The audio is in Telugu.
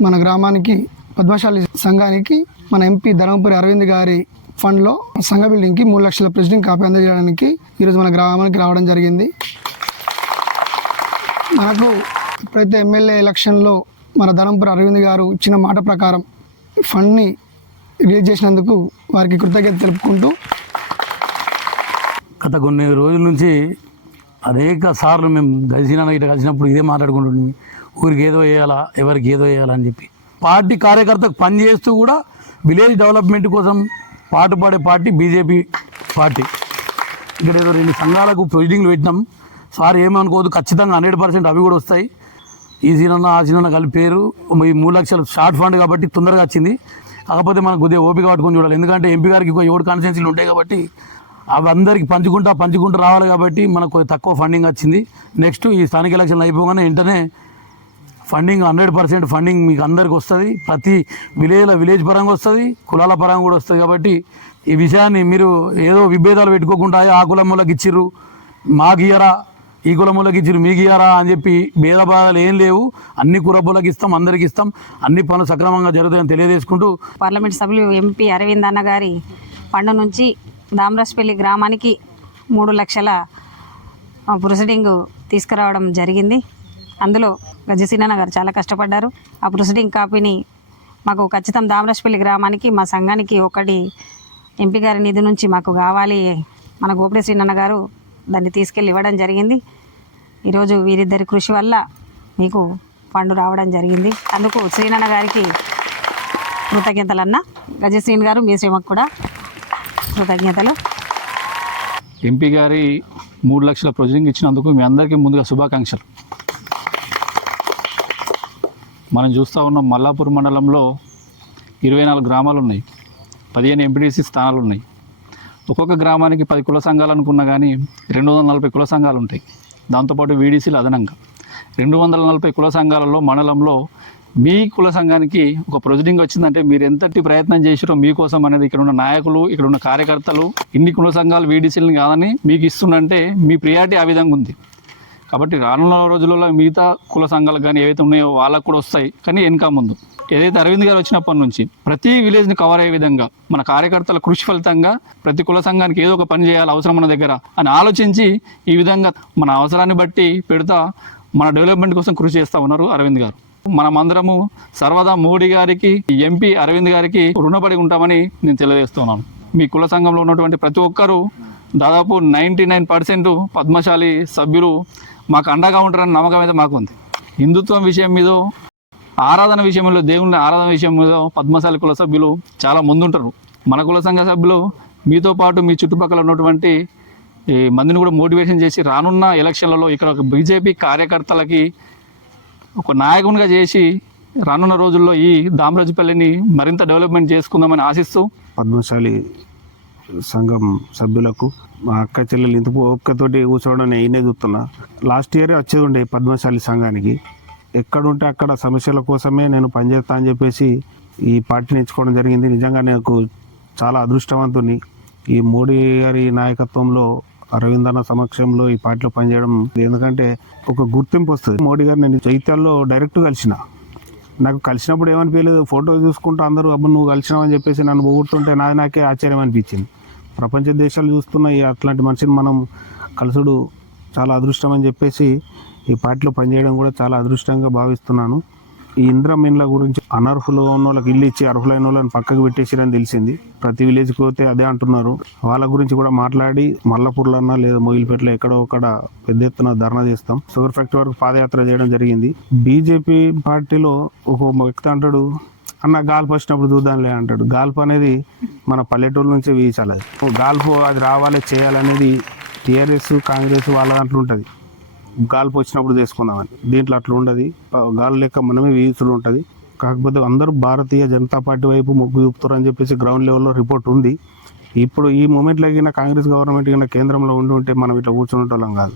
మన గ్రామానికి పద్మశాలి సంఘానికి మన ఎంపీ ధర్మపురి అరవింద్ గారి ఫండ్లో సంఘ బిల్డింగ్కి మూడు లక్షల ప్రెసిడెంట్ కాపీ అందజేయడానికి ఈరోజు మన గ్రామానికి రావడం జరిగింది. మనకు ఎప్పుడైతే ఎమ్మెల్యే ఎలక్షన్లో మన ధనంపురి అరవింద్ గారు ఇచ్చిన మాట ప్రకారం ఫండ్ని రిలీజ్ చేసినందుకు వారికి కృతజ్ఞత తెలుపుకుంటూ గత కొన్ని రోజుల నుంచి అనేక సార్లు మేము కలిసిన ఇట్లా కలిసినప్పుడు ఇదే మాట్లాడుకుంటున్నాం ఊరికి ఏదో వేయాలా ఎవరికి ఏదో వేయాలా అని చెప్పి. పార్టీ కార్యకర్తకు పని చేస్తూ కూడా విలేజ్ డెవలప్మెంట్ కోసం పాటుపడే పార్టీ బీజేపీ పార్టీ. ఇక్కడ ఏదో రెండు సంఘాలకు ప్రొసీడింగ్లు పెట్టినాం. సార్ ఏమనుకోవద్దు ఖచ్చితంగా హండ్రెడ్ పర్సెంట్ అవి కూడా వస్తాయి. ఈ సీనన్న ఆ సీనన్న పేరు ఈ మూడు లక్షలు షార్ట్ ఫండ్ కాబట్టి తొందరగా వచ్చింది. కాకపోతే మనకు కొద్దిగా ఓపిక పట్టుకొని చూడాలి. ఎందుకంటే ఎంపీ గారికి ఏడు కాన్స్టిట్యూన్సీలు ఉంటాయి కాబట్టి అవి అందరికి పంచుకుంటా పంచుకుంటూ రావాలి కాబట్టి మనకు తక్కువ ఫండింగ్ వచ్చింది. నెక్స్ట్ ఈ స్థానిక ఎలక్షన్లు అయిపోగానే వెంటనే ఫండింగ్ హండ్రెడ్ పర్సెంట్ ఫండింగ్ మీకు అందరికి వస్తుంది. ప్రతి విలేజ్లో విలేజ్ పరంగా వస్తుంది కులాల పరంగా కూడా వస్తుంది కాబట్టి ఈ విషయాన్ని మీరు ఏదో విభేదాలు పెట్టుకోకుండా ఆ కులం ఇచ్చిర్రు మాకు ఇయ్యరా ఈ కులం మూలకి ఇచ్చిర్రు మీకు ఇయ్యరా అని చెప్పి భేదభాదాలు ఏం లేవు. అన్ని కులపులకి ఇస్తాం అందరికి ఇస్తాం. అన్ని పనులు సక్రమంగా జరుగుతాయని తెలియజేసుకుంటూ పార్లమెంట్ సభ్యులు ఎంపీ అరవింద్ అన్న గారి పండు నుంచి దామరాజపల్లి గ్రామానికి మూడు లక్షల ప్రొసీడింగ్ తీసుకురావడం జరిగింది. అందులో గజసీనన్న గారు చాలా కష్టపడ్డారు. ఆ ప్రొసీడింగ్ కాపీని మాకు ఖచ్చితం దామరాజపల్లి గ్రామానికి మా సంఘానికి ఒకటి ఎంపీ గారి నిధి నుంచి మాకు కావాలి. మన గోపిడి శ్రీనన్న గారు దాన్ని తీసుకెళ్ళి ఇవ్వడం జరిగింది. ఈరోజు వీరిద్దరి కృషి వల్ల మీకు ఫండ్ రావడం జరిగింది. అందుకు శ్రీనన్న గారికి కృతజ్ఞతలన్న. గజశ్రీని గారు మీ శ్రీమకు కూడా కృతజ్ఞతలు. ఎంపీ గారి మూడు లక్షల ప్రొసీడింగ్ ఇచ్చినందుకు మీ అందరికీ ముందుగా శుభాకాంక్షలు. మనం చూస్తూ ఉన్న మల్లాపూర్ మండలంలో ఇరవై నాలుగు గ్రామాలు ఉన్నాయి. పదిహేను ఎంపీడీసీ స్థానాలు ఉన్నాయి. ఒక్కొక్క గ్రామానికి పది కుల సంఘాలు అనుకున్నా కానీ రెండు వందల నలభై కుల సంఘాలు ఉంటాయి. దాంతోపాటు వీడీసీలు అదనంగా. రెండు వందల నలభై కుల సంఘాలలో మండలంలో మీ కుల సంఘానికి ఒక ప్రొసీడింగ్ వచ్చిందంటే మీరు ఎంతటి ప్రయత్నం చేసిరో మీకోసం అనేది ఇక్కడ ఉన్న నాయకులు ఇక్కడ ఉన్న కార్యకర్తలు ఇన్ని కుల సంఘాలు వీడీసీలను కాదని మీకు ఇస్తుందంటే మీ ప్రియారిటీ ఆ విధంగా ఉంది. కాబట్టి రానున్న రోజులలో మిగతా కుల సంఘాలు కానీ ఏవైతే ఉన్నాయో వాళ్ళకు కూడా వస్తాయి. కానీ వెనక ముందు ఏదైతే అరవింద్ గారు వచ్చినప్పటి నుంచి ప్రతి విలేజ్ని కవర్ అయ్యే విధంగా మన కార్యకర్తల కృషి ఫలితంగా ప్రతి కుల సంఘానికి ఏదో ఒక పని చేయాలి అవసరం మన దగ్గర అని ఆలోచించి ఈ విధంగా మన అవసరాన్ని బట్టి పెడతా మన డెవలప్మెంట్ కోసం కృషి చేస్తూ ఉన్నారు అరవింద్ గారు. మనమందరము సర్వదా మోడీ గారికి ఎంపీ అరవింద్ గారికి రుణపడి ఉంటామని నేను తెలియజేస్తున్నాను. మీ కుల సంఘంలో ఉన్నటువంటి ప్రతి ఒక్కరూ దాదాపు నైంటీ నైన్ పర్సెంట్ పద్మశాలి సభ్యులు మాకు అండగా ఉంటారని నమ్మకం అయితే మాకు ఉంది. హిందుత్వం విషయం మీద ఆరాధన విషయంలో దేవుని ఆరాధన విషయం మీద పద్మశాలి కుల సభ్యులు చాలా ముందుంటారు. మన కుల సంఘ సభ్యులు మీతో పాటు మీ చుట్టుపక్కల ఉన్నటువంటి ఈ మందిని కూడా మోటివేషన్ చేసి రానున్న ఎలక్షన్లలో ఇక్కడ ఒక బీజేపీ కార్యకర్తలకి ఒక నాయకునిగా చేసి రానున్న రోజుల్లో ఈ దామరాజుపల్లిని మరింత డెవలప్మెంట్ చేసుకుందామని ఆశిస్తూ పద్మశాలి సంఘం సభ్యులకు మా అక్క చెల్లెలు ఇంత ఒక్కతోటి కూర్చోవడం నేను అయినే చూస్తున్నా. లాస్ట్ ఇయరే వచ్చేది ఉండే పద్మశాలి సంఘానికి. ఎక్కడుంటే అక్కడ సమస్యల కోసమే నేను పనిచేస్తా అని చెప్పేసి ఈ పార్టీని ఎంచుకోవడం జరిగింది. నిజంగా నాకు చాలా అదృష్టవంతుని ఈ మోడీ గారి నాయకత్వంలో అరవిందన్న సమక్షంలో ఈ పార్టీలో పనిచేయడం ఎందుకంటే ఒక గుర్తింపు వస్తుంది. మోడీ గారు నేను చైత్యాల్లో డైరెక్ట్ కలిసిన. నాకు కలిసినప్పుడు ఏమనిపించలేదు ఫోటో చూసుకుంటూ అందరూ అబ్బు నువ్వు కలిసినావు అని చెప్పేసి నన్ను పోగొట్టుంటే నాది నాకే ఆశ్చర్యం అనిపించింది. ప్రపంచ దేశాలు చూస్తున్న ఈ అట్లాంటి మనిషిని మనం కలుసుడు చాలా అదృష్టం అని చెప్పేసి ఈ పార్టీలో పనిచేయడం కూడా చాలా అదృష్టంగా భావిస్తున్నాను. ఈ ఇంద్రమీన్ల గురించి అనర్హులు ఉన్న వాళ్ళకి ఇల్లు ఇచ్చి అర్హులైన వాళ్ళని పక్కకు పెట్టేసిరని తెలిసింది. ప్రతి విలేజ్కి పోతే అదే అంటున్నారు. వాళ్ళ గురించి కూడా మాట్లాడి మల్లపూర్లన్నా లేదా మొయిల్పేటలో ఎక్కడో ఒకడ పెద్ద ఎత్తున ధర్నా చేస్తాం. షుగర్ ఫ్యాక్టరీ వరకు పాదయాత్ర చేయడం జరిగింది. బీజేపీ పార్టీలో ఒక వ్యక్తి అంటాడు అన్న గాల్పు వచ్చినప్పుడు చూద్దాంలే అంటాడు. గాల్పు అనేది మన పల్లెటూరు నుంచే వేయించాలి అది. గాల్పు అది రావాలి చేయాలనేది టీఆర్ఎస్ కాంగ్రెస్ వాళ్ళ దాంట్లో ఉంటుంది. గాల్పు వచ్చినప్పుడు చేసుకుందామని. దీంట్లో అట్లా ఉండదు. గాలి లెక్క మనమే వీచుడు ఉంటుంది. కాకపోతే అందరూ భారతీయ జనతా పార్టీ వైపు మొగ్గు చూపుతారు అని చెప్పేసి గ్రౌండ్ లెవెల్లో రిపోర్ట్ ఉంది. ఇప్పుడు ఈ మూమెంట్లో కింద కాంగ్రెస్ గవర్నమెంట్ కింద కేంద్రంలో ఉండి ఉంటే మనం ఇట్లా కూర్చునే వాళ్ళం కాదు.